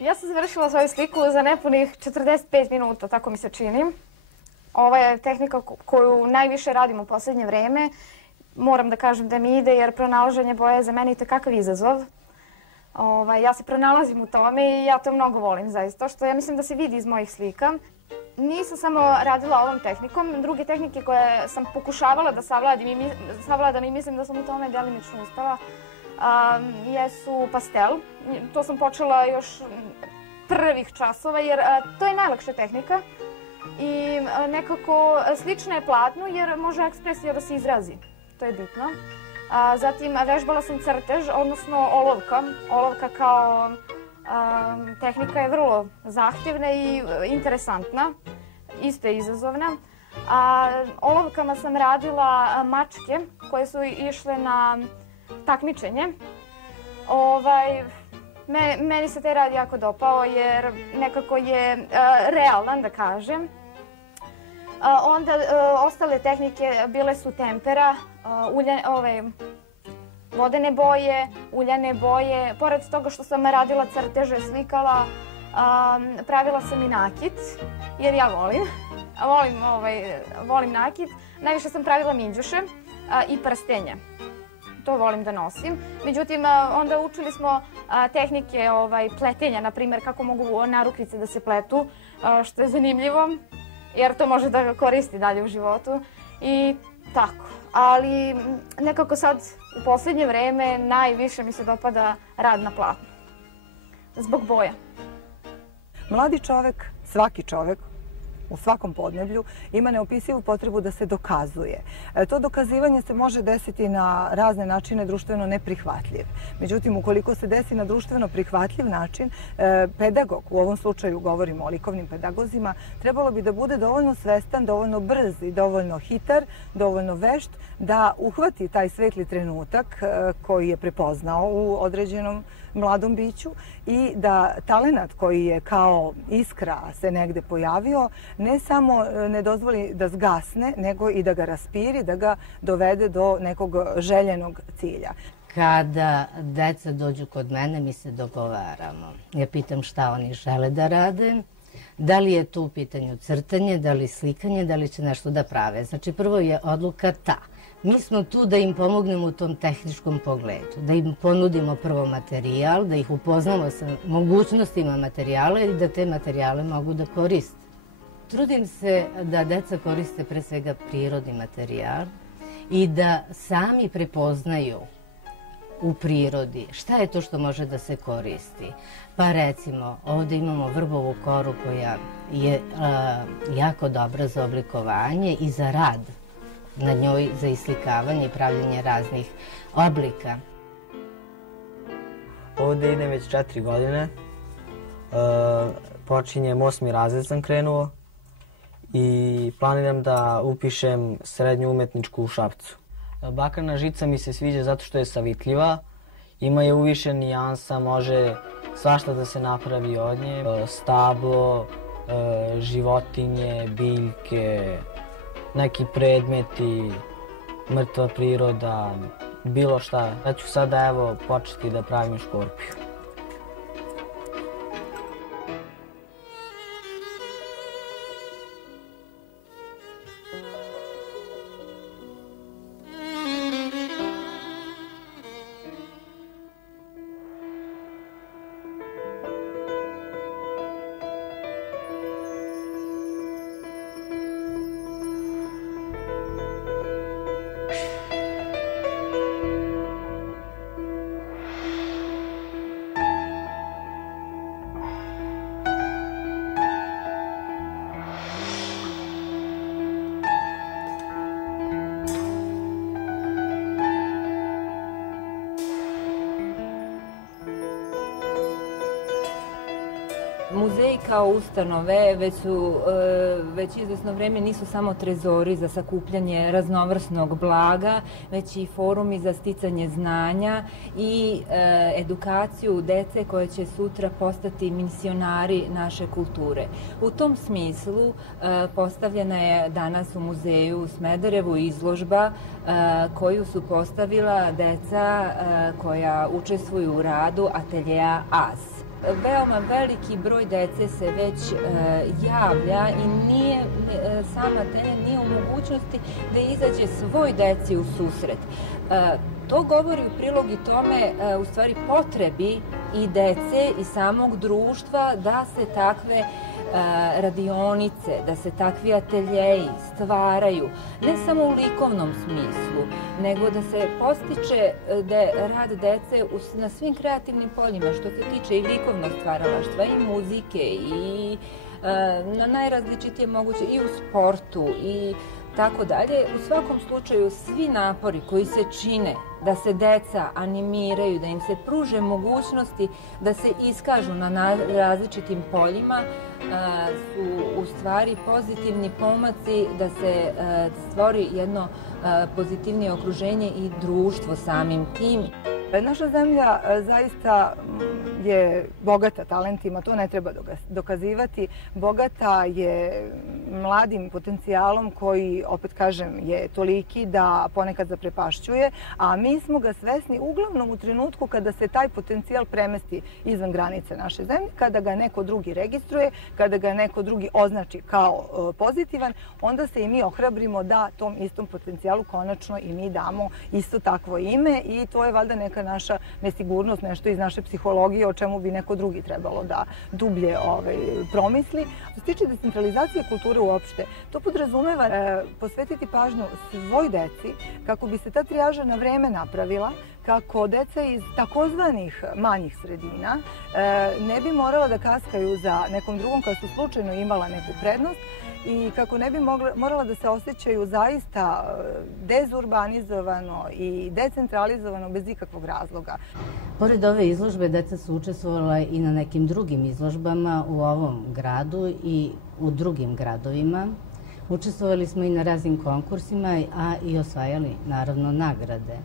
Ja sam završila svoju sliku za nepunih 45 minuta, tako mi se čini. Ovo je tehnika koju najviše radim u posljednje vreme. Moram da kažem da mi ide jer pronalaženje boje je za mene itekakav izazov. Ja se pronalazim u tome i ja to mnogo volim zaista, što ja mislim da se vidi iz mojih slika. Nisam samo radila ovom tehnikom, druge tehnike koje sam pokušavala da savladam i mislim da sam u tome delimično uspela, jesu pastel. To sam počela još prvih časova jer to je najlakša tehnika i nekako slična je platnu jer može ekspresija da se izrazi. To je bitno. Zatim vežbala sam crtež, odnosno olovka. Olovka kao tehnika je vrlo zahtjevna i interesantna, isto je izazovna. Olovkama sam radila mačke koje su išle na takmičenje. Meni se taj rad jako dopao jer nekako je realan, da kažem. Onda ostale tehnike bile su tempera, vodene boje, uljane boje. Pored toga što sam radila crteže, slikala, pravila sam i nakit, jer ja volim nakit. Najviše sam pravila minđuše i prstenje. To volim da nosim. Međutim, onda učili smo tehnike pletenja, na primjer kako mogu narukvice da se pletu, što je zanimljivo, jer to može da ga koristi dalje u životu i tako. Ali nekako sad u posljednje vreme najviše mi se dopada rad na platnu. Zbog boja. Mladi čovek, svaki čovek, u svakom podneblju ima neopisivu potrebu da se dokazuje. To dokazivanje se može desiti na razne načine društveno neprihvatljiv. Međutim, ukoliko se desi na društveno prihvatljiv način, pedagog, u ovom slučaju govorimo o likovnim pedagozima, trebalo bi da bude dovoljno svestan, dovoljno brz i dovoljno hitar, dovoljno vešt da uhvati taj svetli trenutak koji je prepoznao u određenom mladom biću i da talenat koji je kao iskra se negde pojavio ne samo ne dozvoli da zgasne, nego i da ga raspiri, da ga dovede do nekog željenog cilja. Kada deca dođu kod mene, mi se dogovaramo. Ja pitam šta oni žele da rade, da li je tu u pitanju crtanje, da li slikanje, da li će nešto da prave. Znači, prvo je odluka ta. Mi smo tu da im pomognemo u tom tehničkom pogledu, da im ponudimo prvo materijal, da ih upoznamo sa mogućnostima materijala i da te materijale mogu da koriste. Trudim se da deca koriste pre svega prirodni materijal i da sami prepoznaju u prirodi šta je to što može da se koristi. Pa recimo, ovdje imamo vrbovu koru koja je jako dobra za oblikovanje i za rad na njoj, za islikavanje i pravljanje raznih oblika. Ovdje idem već 4 godine. Počinjem 8. razred sam krenuo i planiram da upišem srednju umetničku u Šapcu. Bakarna žica mi se sviđa zato što je savitljiva, ima je uviše nijansa, može svašta da se napravi od nje. Stablo, životinje, biljke, neki predmeti, mrtva priroda, bilo šta. Ja ću sada evo početi da pravim škorpiju. Muzeji kao ustanove već izvesno vreme nisu samo trezori za sakupljanje raznovrsnog blaga, već i forumi za sticanje znanja i edukaciju dece koje će sutra postati misionari naše kulture. U tom smislu postavljena je danas u muzeju u Smederevu izložba koju su postavila deca koja učestvuju u radu ateljeja AS. Veoma veliki broj dece se već javlja i sama Tene nije u mogućnosti da izađe svoj deci u susret. To govori u prilog i tome, u stvari, potrebi i dece i samog društva da se takve radionice, da se takvi ateljeji stvaraju, ne samo u likovnom smislu, nego da se postiče rad dece na svim kreativnim poljima, što se tiče i likovnog stvaralaštva, i muzike, i na najrazličitije moguće, i u sportu, i tako dalje. U svakom slučaju, svi napori koji se čine da se deca animiraju, da im se pruže mogućnosti da se iskažu na različitim poljima, su u stvari pozitivni pomaci da se stvori jedno pozitivnije okruženje i društvo samim tim. Naša zemlja zaista je bogata talentima, to ne treba dokazivati. Bogata je mladim potencijalom koji, opet kažem, je toliki da ponekad zaprepašćuje, a mi smo ga svesni uglavnom u trenutku kada se taj potencijal premesti izvan granice naše zemlje, kada ga neko drugi registruje, kada ga neko drugi označi kao pozitivan, onda se i mi ohrabrimo da tom istom potencijalu konačno i mi damo isto takvo ime i to je valjda neka naša nesigurnost, nešto iz naše psihologije o čemu bi neko drugi trebalo da dublje promisli. Što se tiče decentralizacije kulture uopšte, to podrazumeva posvetiti pažnju svoj deci kako bi se ta trijaža na vreme napravila, kako deca iz takozvanih manjih sredina ne bi morala da kaskaju za nekom drugom kada su slučajno imala neku prednost i kako ne bi morala da se osjećaju zaista dezurbanizovano i decentralizovano bez ikakvog razloga. Pored ove izložbe, deca su učestvovala i na nekim drugim izložbama u ovom gradu i u drugim gradovima. Učestvovali smo i na raznim konkursima, a i osvajali, naravno, nagrade.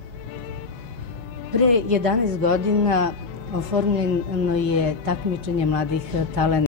Pre 11 godina oformljeno je takmičenje mladih talenata